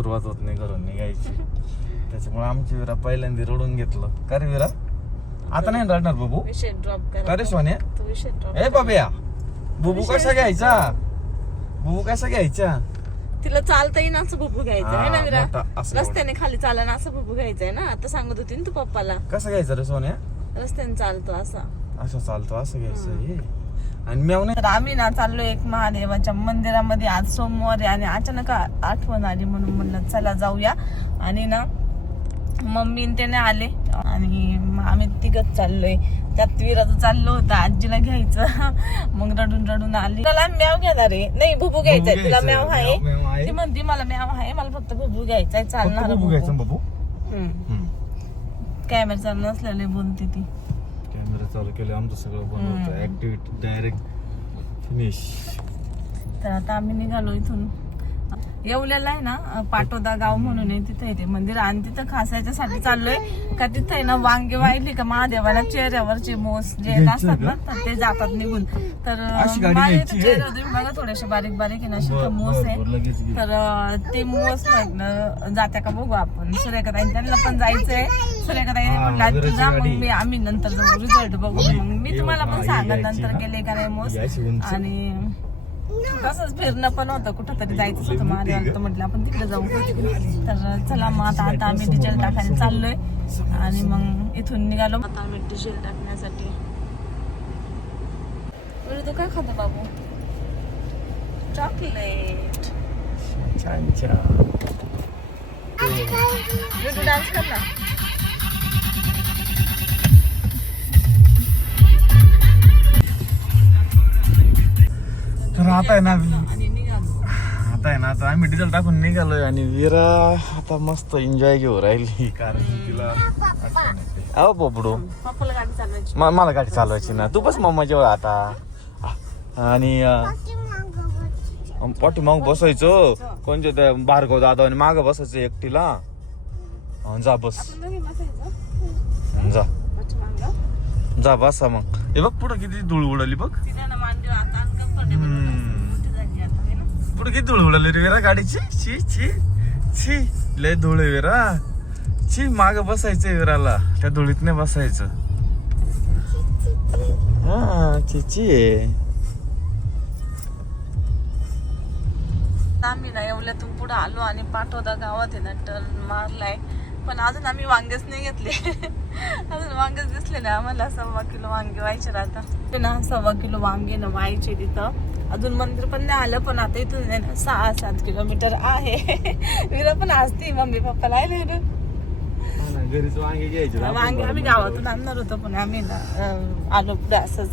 सुरुवात होत नाही घरून निघायची. त्याच्यामुळे आमची विरा पहिल्यांदा रडून घेतलं. का रे विरा आता नाही रडणार बाबू? विषय ड्रॉप करा. का रे सोन्या? तो विषय ड्रॉप. ए बाबया बुबू कसा घ्यायचा? बुबू कसा घ्यायचा? तिला चालता येईन असं बुबू घ्यायचं आहे ना विरा. मोठा असं रस्त्याने खाली चालना असं बुबू घ्यायचंय ना. आता सांगत होती ना तू पप्पाला. कसं घ्यायचं रे सोन्या? रस्त्याने चालतो असा. असं चालतो असं घ्यायचं. आणि मेवणे तर आम्ही ना चाललो एक महादेवाच्या मंदिरामध्ये. आज सोमवार आहे आणि अचानक आठवण आली म्हणून म्हणलं चला जाऊया. आणि ना मम्मी त्याने आले आणि आम्ही तिघच चाललोय. त्यात विराज चाललो होता आजीला घ्यायचं. मग रडून रडून आली. मला म्याव घेणार आहे. नाही बुबू घ्यायचंय. तुला म्याव आहे? ती म्हणते मला म्याव आहे. मला फक्त बुबू घ्यायचाय. चालणार बाबू. कॅमेरा चालू नसलेले बोलते ती. कॅमेरा चालू केलं आमचं सगळं बंद होतं. Activity direct finish. तर आता आम्ही निघालो इथून. येवल्याला आहे ना पाटोदा गाव म्हणून आहे. तिथे येते मंदिर आणि तिथं खास याच्यासाठी चाललोय का तिथे आहे ना वांगे वाहिली का महादेवाला चेहऱ्यावरचे मोस जे असतात ना तर ते जातात निघून. तर माझे चेहरा तुम्ही बघा थोडेसे बारीक बारीक आहे ना मोस आहे. तर ते मोस जात्या का बघू आपण. सूर्यकताई त्यांना पण जायचंय. सूर्यकताई म्हटलं तुझा मग आम्ही नंतर जाऊ रिझल्ट बघू. मग मी तुम्हाला पण सांगेल नंतर गेले का नाही मोस. आणि तसंच फिरणं पण होतं. कुठं तरी जायचं होतं महादेवाला. तर म्हटलं आपण तिकडे जाऊ. तर चला मग आता आम्ही डिझेल टाकायला चाललोय. आणि मग इथून निघालो. आता आम्ही डिझेल टाकण्यासाठी. तू काय खातो बाबू? चॉकलेट. छान छान. डान्स कर ना. तर आता आहे ना आता आम्ही डिझेल टाकून निघालोय. आणि विरा आता मस्त एन्जॉय घेऊ राहिली. कारण तिला अहो बोबडू पप्पाला गाडी चालवायची. मला गाडी चालवायची ना. तू बस मम्मा जेव्हा आता. आणि पाठी मग बसायचं. कोणत्या त्या भार्गव दादा आणि मागं बसायचं एकटीला. जा बस जा बसा मग. हे बघ पुढं किती धूळ उडली बघ. पुढे किती धूळ उडली रे विरा गाडीची. ची ची ची लय धूळ आहे विरा. ची माग बसायचंय विराला. त्या धुळीत नाही बसायचं. हा चिची आहे. आम्ही ना येवल्यातून पुढे आलो आणि पाटोदा गावात आहे ना टर्न मारलाय. पण अजून आम्ही वांगेच नाही घेतले. अजून वांगेच दिसले नाही आम्हाला. 1.25 किलो वांगे व्हायचे राहता ना. 1.25 किलो वांगे ना व्हायचे तिथं. अजून मंदिर पण नाही आलं. पण आता इथून 6-7 किलोमीटर आहे. विरा पण असते मम्मी पप्पाला आहे ना घरीच वांगे घ्यायचे. वांगे आम्ही गावातून आणणार होतो पण आम्ही ना आलो पुढे असंच.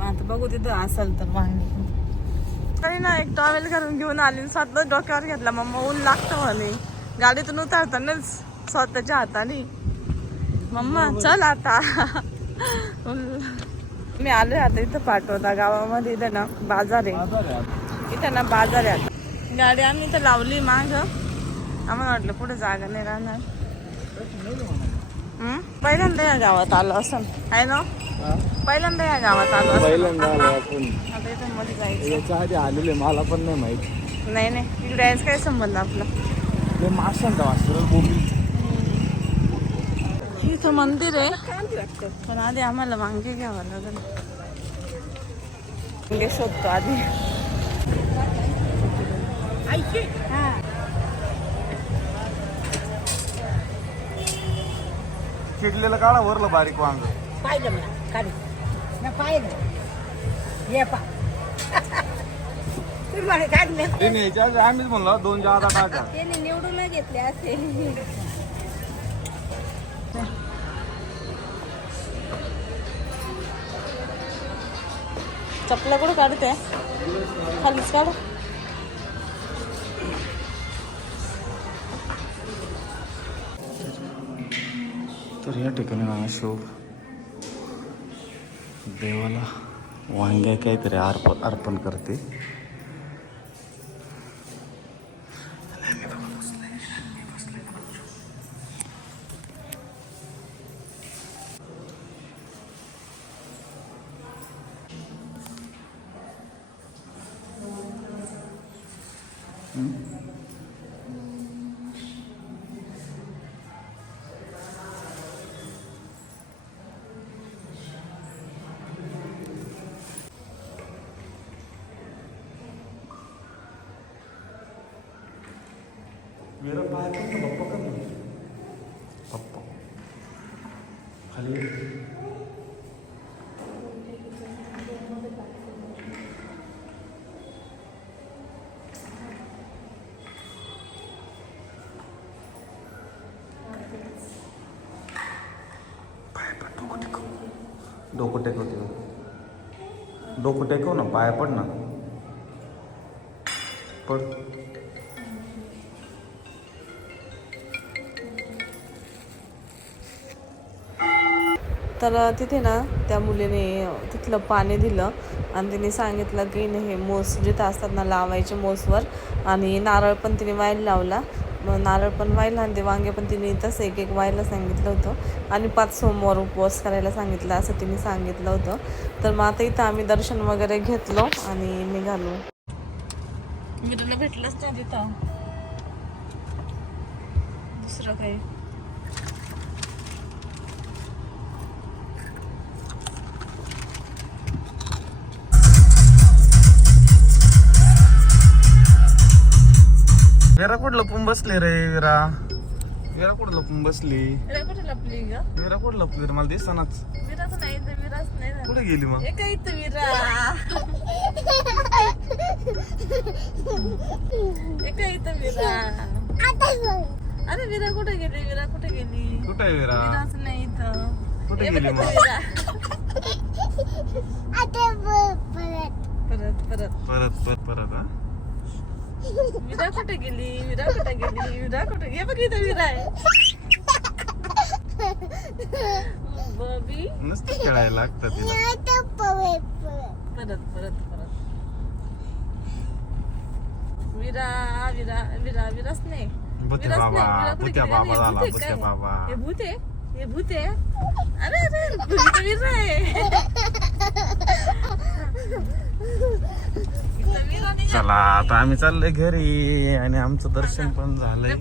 आता बघू तिथं असेल तर वांगे. काही ना एक टॉवेल करून घेऊन आली. स्वतः डोक्यावर घेतला. मम्मा ऊन लागतं म्हणे. गाडीतून उतरतानाच स्वतःच्या हाताने. मम्मा चल आता. मी आलोय आता इथं पाटोदा गावामध्ये. इथं ना बाजार आहे. इथं ना बाजार आहे. गाडी आम्ही इथं लावली माग. आम्हाला वाटलं पुढे जागा नाही राहणार. पहिल्यांदा या गावात आलो असं आहे ना. पहिल्यांदा या गावात आलो असं. आता इथं मध्ये जायचं. याच्या आधी आलेले मला पण नाही माहिती. नाही इकडे यायचं काय संबंध आपला. माशांचा बोंबी. इथं मंदिर आहे पण आधी आम्हाला वांगे घ्यावं लागेल. वांगे शोधतो आधी. चिडलेलं काढा वरलं बारीक वांग. पाहिलं मला काढू पाहिलं. ये पा आम्हीच म्हणलो 2 जादा टाका. त्याने निवडून घेतले असेल. चपला कुठं काढते खालीच काढ. तर या ठिकाणी अशोक देवाला वांगे काहीतरी अर्पण करते. मेरा पाय पण ना पप्पा कर ना पप्पा खाली पाय पण डोकं टेकव ना पाय पड ना पड तर तिथे ना त्या मुलीने तिथलं पाणी दिलं आणि तिने सांगितलं की हे मोस जिथं असतात ना लावायचे मोसवर आणि नारळ पण तिने वायला लावला. मग नारळ पण वायला आणि ते वांगे पण तिने तसं एक वायला सांगितलं होतं आणि 5 सोमवार उपवास करायला सांगितलं असं तिने सांगितलं होतं. तर मग आता इथं आम्ही दर्शन वगैरे घेतलो आणि निघालो. मिराला भेटलंच नाही तिथं दुसरं काही. विरा कुठं लपून बसली रे विरा विरा कुठं लपून बसली कुठे लपली ग? विरा कुठं लपली रे मला दिसतानाच विराच नाही तर विराच नाही ना. कुठे गेली मग हे काय इथं विरा हे काय इथं विरा. अरे विरा कुठे गेली विरा कुठे गेली कुठे आहे विरा विराच नाही इथं. कुठे हे गेली बघ मग विरा. परत परत परत हा विरा कुठे गेली विरा कुठे गेली विरा कुठे हे बघ इथं विरा आहे. बबी नुसतं खेळायला लागतं तिला परत परत परत विरा विरा विरा विराच नाही. भूते विराच बाबा नाही. विरा कुठे भूत्या गेली? बाबा हे झाला भूत आहे भूत्या काय? बाबा हे भूत आहे हे भूत आहे. अरे अरे इथं विरा आहे. इथं विरा नाही. चला आता आम्ही चाललोय घरी आणि आमचं दर्शन पण झालंय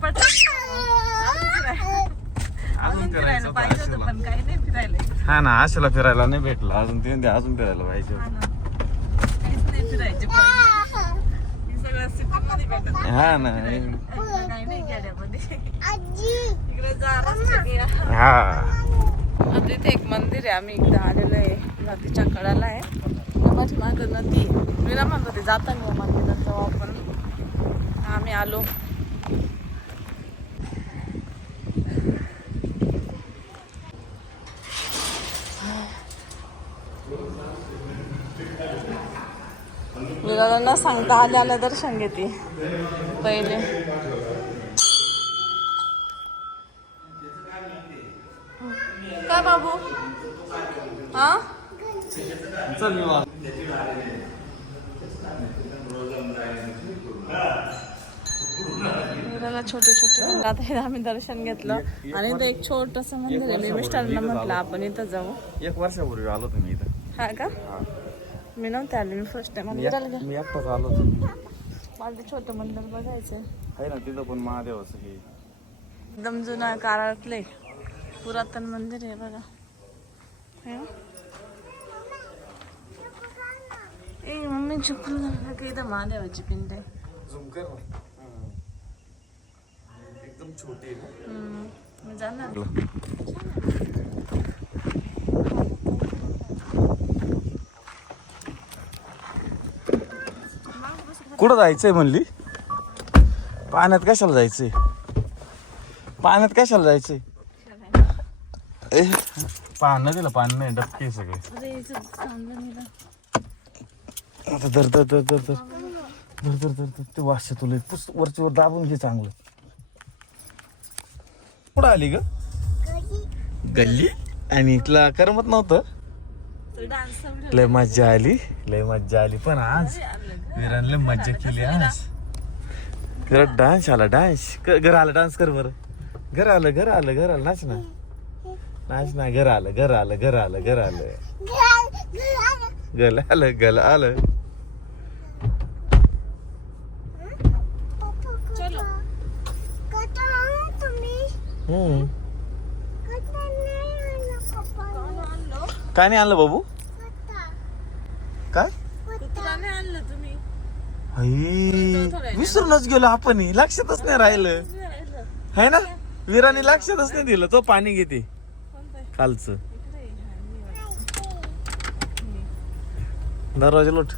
अजून फिरायला करायचं पाहिजे होतं पण काही नाही फिरायला. हा ना आशेला फिरायला नाही भेटलं अजून ते म्हणते अजून फिरायला पाहिजे हा ना. काहीच नाही फिरायचे पण. हे सगळं सिटीमध्ये भेटत. हा ना काही नाही खेड्यामध्ये. इकडे जा रस्ता घ्या. हा आता इथे एक मंदिर आहे आम्ही एकदा आलेलो आहे नदीच्या कडाला आहे. माझी मागं नदी विरा म्हणतो ते जाताना मंदिरात जाऊ आपण. आम्ही आलो. विराला न सांगता आल्या दर्शन घेते पहिले. काय बाबू हा चल मी विराला छोटे छोटे. आता हे आम्ही दर्शन घेतलं आणि इथं एक छोटस मंदिर आहे. मी मिस्टरांना म्हटलं आपण इथं जाऊ. 1 वर्षापूर्वी आलो तुम्ही इथं हा का मी नव्हते आले. मी फर्स्ट टाइम विराला घ्या. मी एकटाच आलो होतो मला ते छोटं मंदिर बघायचंय. आहे ना तिथं पण महादेवाचं हे एकदम जुना काळातले पुरातन मंदिर आहे बघा. हे ना? ए मम्मी चुकून झालं का इथं महादेवाची पिंड आहे. झूम कर ना एकदम छोटी आहे मी जाणार. कुठं जायचंय म्हणली पाण्यात कशाला जायचंय पाण्यात कशाला जायचंय ए पान दिलं पाणी नाही डबके सगळे अरे इथं चांगलं नाही ना. आता धर धर धर धर धर धर धर धर धर ते वाशे तुला पुस्त वरची वर दाबून घे चांगलं. कुठं आली ग गल्ली आणि इथला करमत नव्हतं. डान्स लय मज्जा आली पण आज विरानले मज्जा केली आज. घरात डान्स आला डान्स घर आला डान्स कर बरं. घर आलं नाच ना घर आलं गल आलं चलो काय नाही आणलं बाबू काय कुत्राने आणलं तुम्ही. विसरूनच गेलो आपण लक्षातच नाही राहिलं. है ना विराने लक्षातच नाही दिलं तो पाणी घेते खालचं दरवाजा लोट